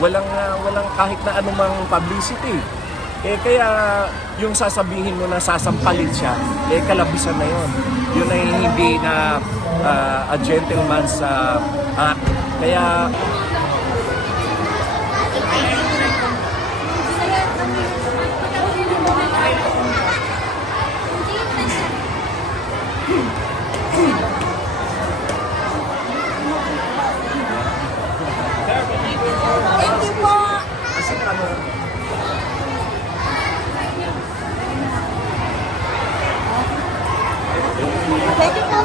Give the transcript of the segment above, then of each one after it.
Walang kahit na anumang publicity. Kaya yung sasabihin mo na sasampalin siya, kalabisan na yon. Yun ay hindi na a gentleman's act. Kaya Thank you po! Thank you po!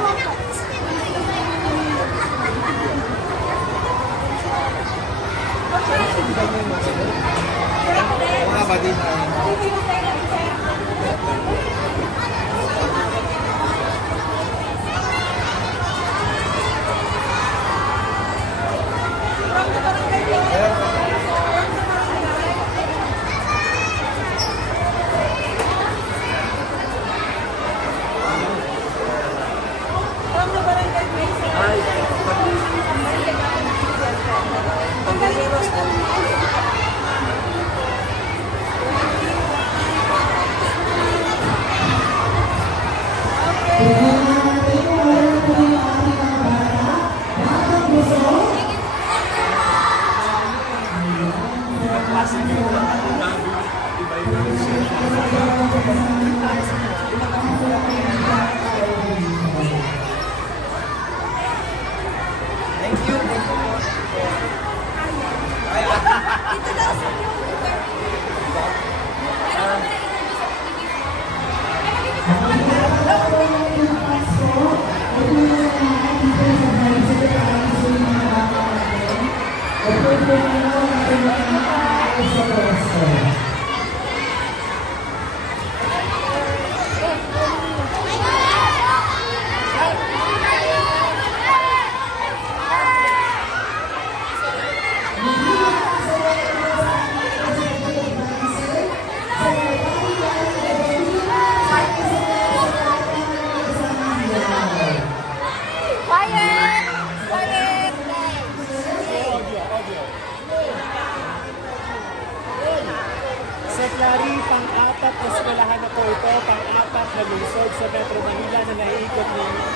Seclari, pang-apat na eskwelahan na po ito, pang-apat na lungsod sa Metro Manila na naiikot ninyo.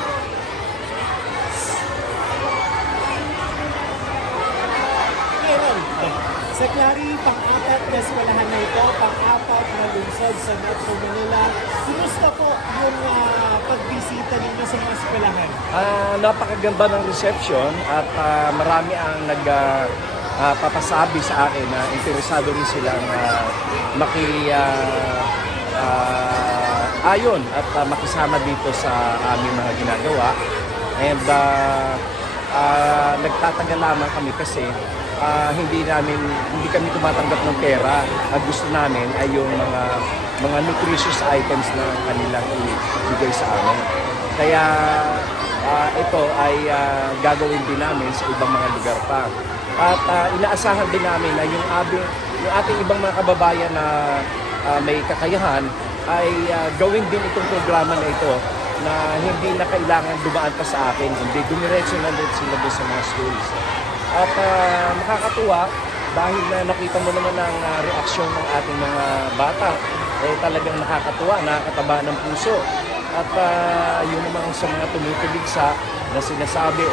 Seclari, pang-apat na eskwelahan na ito, pang-apat na lungsod sa Metro Manila. Kumusta po yung pagbisita ninyo sa mga eskwelahan? Napakaganda ng reception at marami ang papasabi sa akin na interesado rin silang ayon at makisama dito sa aming mga ginagawa. And nagtatagal lamang kami kasi hindi kami tumatanggap ng pera. Ang gusto namin ay yung mga nutritious items na kanilang ibigay sa amin. Kaya ito ay gagawin din namin sa ibang mga lugar pa. At inaasahan din namin na yung ating ibang mga kababayan na may kakayahan ay gawin din itong programa na ito na hindi na kailangan dumaan pa sa akin, hindi dumiretso na din sila doon sa mga schools. At nakakatuwa dahil nakita mo naman ang reaksyon ng ating mga bata, talagang nakakatuwa, nakakataba ng puso. At yun naman sa mga tumutuligsa na sinasabi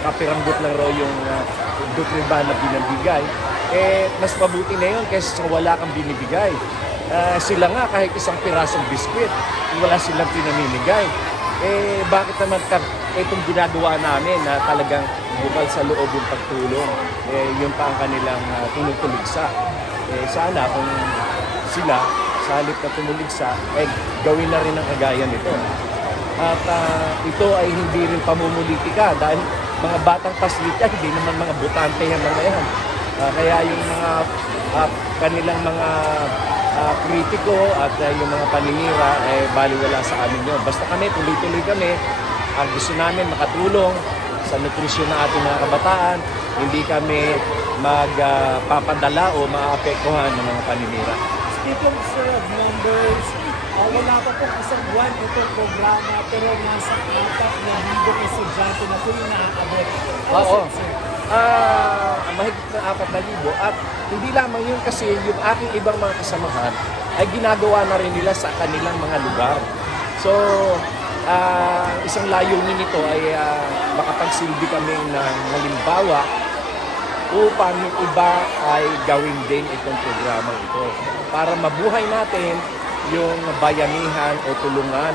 kapiranggot lang raw yung Dutriba na binibigay. Mas mabuti na yun kaysa wala kang binibigay. Sila nga kahit isang pirasong biskwit, wala silang pinamimigay. Bakit naman itong ginagawa namin na talagang bukal sa loob yung pagtulong, yun pa ang kanilang tinutuligsa. Sana kung sila, sa halip na tumuligsa, gawin na rin ang kagaya nito. At ito ay hindi rin pamumulitika dahil mga batang paslit yan, hindi naman mga butante yan mga yan. Kaya yung mga kanilang mga kritiko at yung mga paninira baliwala sa amin yun. Basta kami, tuloy-tuloy kami. Ang gusto namin makatulong sa nutrisyon ng ating mga kabataan. Hindi kami magpapadala o maapektuhan ng mga paninira. Speaking sir of numbers, wala pa pong isang buwan itong programa pero nasa 4,000 estudyante na po yung naaabot. Oo. Mahigit ng 4,000 at hindi lamang yun kasi yung aking ibang mga kasamahan ay ginagawa na rin nila sa kanilang mga lugar. So, isang layunin nito ay makapagsilbi kami ng halimbawa upang yung iba ay gawin din itong programang ito para mabuhay natin yung bayanihan o tulungan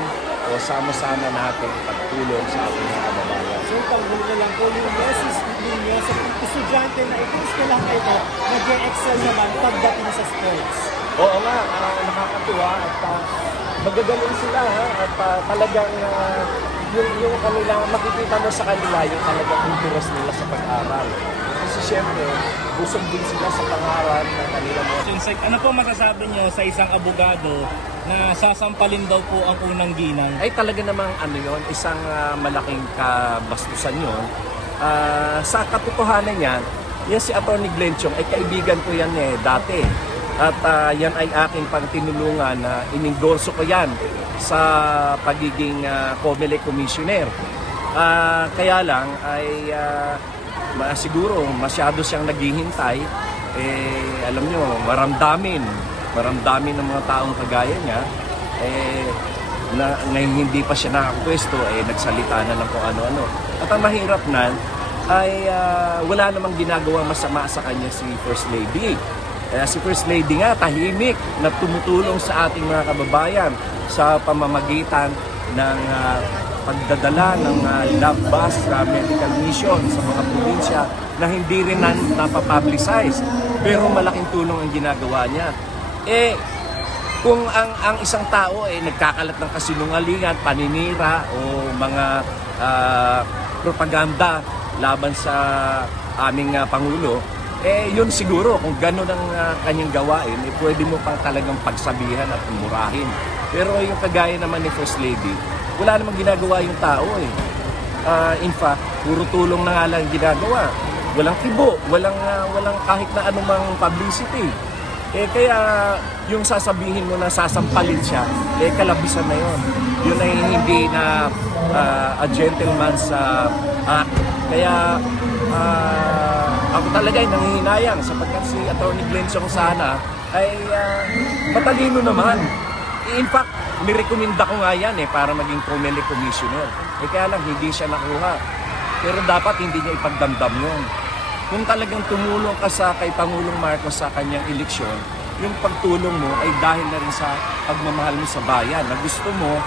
o sama-sama natin pagtulong sa ating mga kababayan. So, panghuli na lang po yung message ninyo sa estudyante na itong eskwelahan na ito nag-excel naman pagdating sa sports. Oo nga, nakakatuwa at magagaling sila ha, at talagang yung kanila, makikita mo sa kanila yung talagang interest nila sa pag-aral. Kasi syempre, busog din sila sa pangarap ng kanilang mga. Sensei, ano po masasabi niyo sa isang abogado na sasampalin daw po ang unang ginang? Ay talaga namang ano yon, isang malaking kabastusan yon. Sa katotohanan niyan, yan si Atty. Glenchong ay kaibigan ko yan dati. At yan ay aking pang tinulungan na inendorso ko yan sa pagiging COMELEC Commissioner. Kaya lang ay siguro masyado siyang naghihintay. Alam nyo, maramdamin ng mga taong kagaya niya. Ngayon hindi pa siya nakakapwesto, nagsalita na lang kung ano-ano. At ang mahirap na ay wala namang ginagawa masama sa kanya si First Lady. Si First Lady nga, tahimik na tumutulong sa ating mga kababayan sa pamamagitan ng pagdadala ng lab bus medical mission sa mga probinsya na hindi rin napapublicize. Pero malaking tulong ang ginagawa niya. Kung ang isang tao nagkakalat ng kasinungalingan, paninira o mga propaganda laban sa aming Pangulo, yun siguro, kung gano'n ang kanyang gawain, pwede mo pang talagang pagsabihan at umurahin. Pero yung kagaya naman ni First Lady, wala namang ginagawa yung tao In fact, puro tulong na nga lang ginagawa. Walang tibo, walang kahit na anumang publicity. Kaya yung sasabihin mo na sasampalin siya, kalabisan na yon. Yun ay hindi na a gentleman's act. Kaya ako talaga ay nangihinayang sapagkat si Atty. Glenchong sana ay matalino naman. In fact, nirekomenda ko nga yan para maging COMELEC Commissioner. Kaya lang hindi siya nakuha. Pero dapat hindi niya ipagdamdam yun. Kung talagang tumulong ka kay Pangulong Marcos sa kanyang eleksyon, yung pagtulong mo ay dahil na rin sa pagmamahal mo sa bayan. Na gusto mo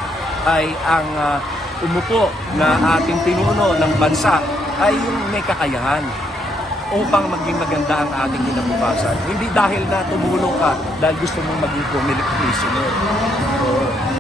ay ang umupo na ating pinuno ng bansa ay yung may kakayahan upang maging maganda ang ating kinabukasan. Hindi dahil na tumulong ka dahil gusto mong maging COMELEC Commissioner. So,